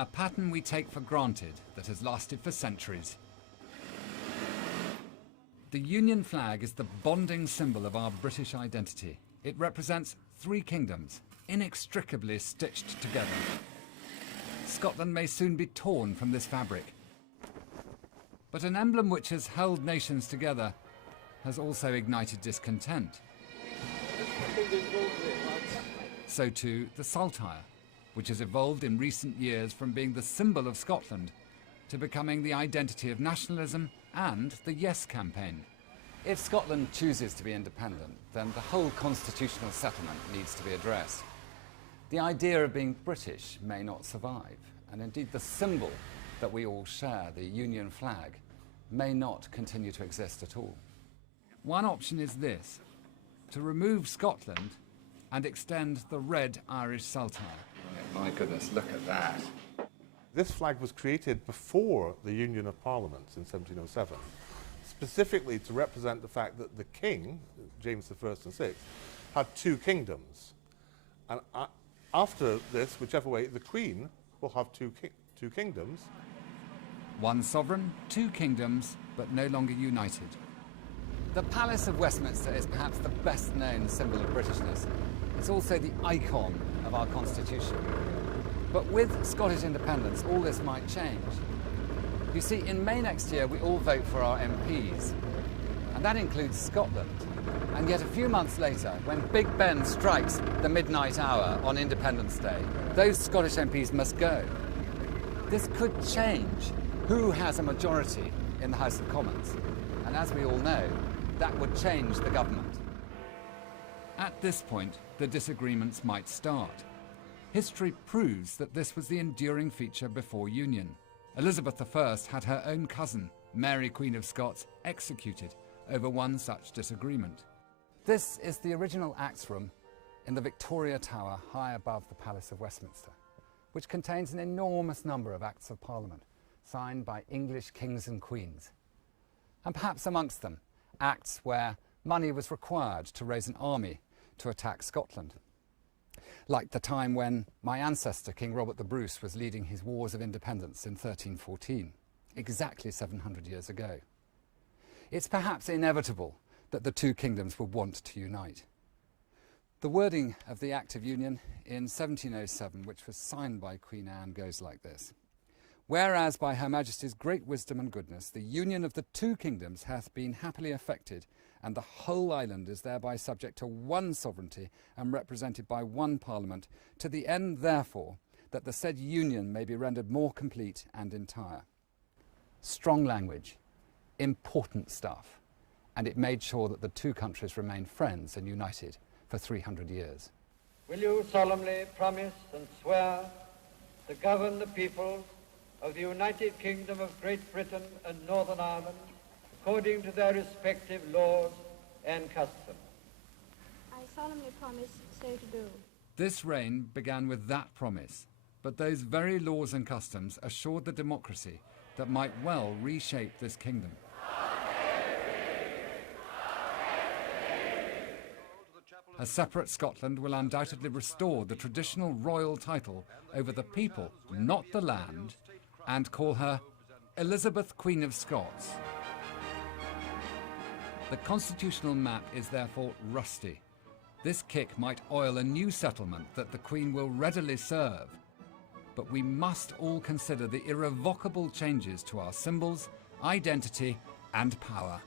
a pattern we take for granted that has lasted for centuries. The Union flag is the bonding symbol of our British identity. It represents three kingdoms, inextricably stitched together. Scotland may soon be torn from this fabric. But an emblem which has held nations together has also ignited discontent. So too the saltire, which has evolved in recent years from being the symbol of Scotland to becoming the identity of nationalism and the Yes campaign. If Scotland chooses to be independent, then the whole constitutional settlement needs to be addressed. The idea of being British may not survive, and indeed the symbol that we all share, the Union flag, may not continue to exist at all. One option is this: to remove Scotland and extend the red Irish saltire. My goodness, look at that. This flag was created before the Union of Parliaments in 1707, specifically to represent the fact that the king, James I and VI, had two kingdoms. And after this, whichever way, the Queen will have two kingdoms. One sovereign, two kingdoms, but no longer united. The Palace of Westminster is perhaps the best known symbol of Britishness. It's also the icon of our constitution. But with Scottish independence, all this might change. You see, in May next year, we all vote for our MPs, and that includes Scotland. And yet a few months later, when Big Ben strikes the midnight hour on Independence Day, those Scottish MPs must go. This could change who has a majority in the House of Commons. And as we all know, that would change the government. At this point, the disagreements might start. History proves that this was the enduring feature before Union. Elizabeth I had her own cousin, Mary Queen of Scots, executed over one such disagreement. This is the original Acts Room in the Victoria Tower high above the Palace of Westminster, which contains an enormous number of Acts of Parliament signed by English kings and queens. And perhaps amongst them, acts where money was required to raise an army to attack Scotland. Like the time when my ancestor, King Robert the Bruce, was leading his wars of independence in 1314, exactly 700 years ago. It's perhaps inevitable that the two kingdoms would want to unite. The wording of the Act of Union in 1707, which was signed by Queen Anne, goes like this: "Whereas by Her Majesty's great wisdom and goodness, the union of the two kingdoms hath been happily effected, and the whole island is thereby subject to one sovereignty and represented by one parliament, to the end, therefore, that the said union may be rendered more complete and entire." Strong language, important stuff, and it made sure that the two countries remained friends and united for 300 years. Will you solemnly promise and swear to govern the peoples of the United Kingdom of Great Britain and Northern Ireland according to their respective laws and customs? I solemnly promise so to do. This reign began with that promise, but those very laws and customs assured the democracy that might well reshape this kingdom. A separate Scotland will undoubtedly restore the traditional royal title over the people, not the land, and call her Elizabeth, Queen of Scots. The constitutional map is therefore rusty. This kick might oil a new settlement that the Queen will readily serve. But we must all consider the irrevocable changes to our symbols, identity, and power.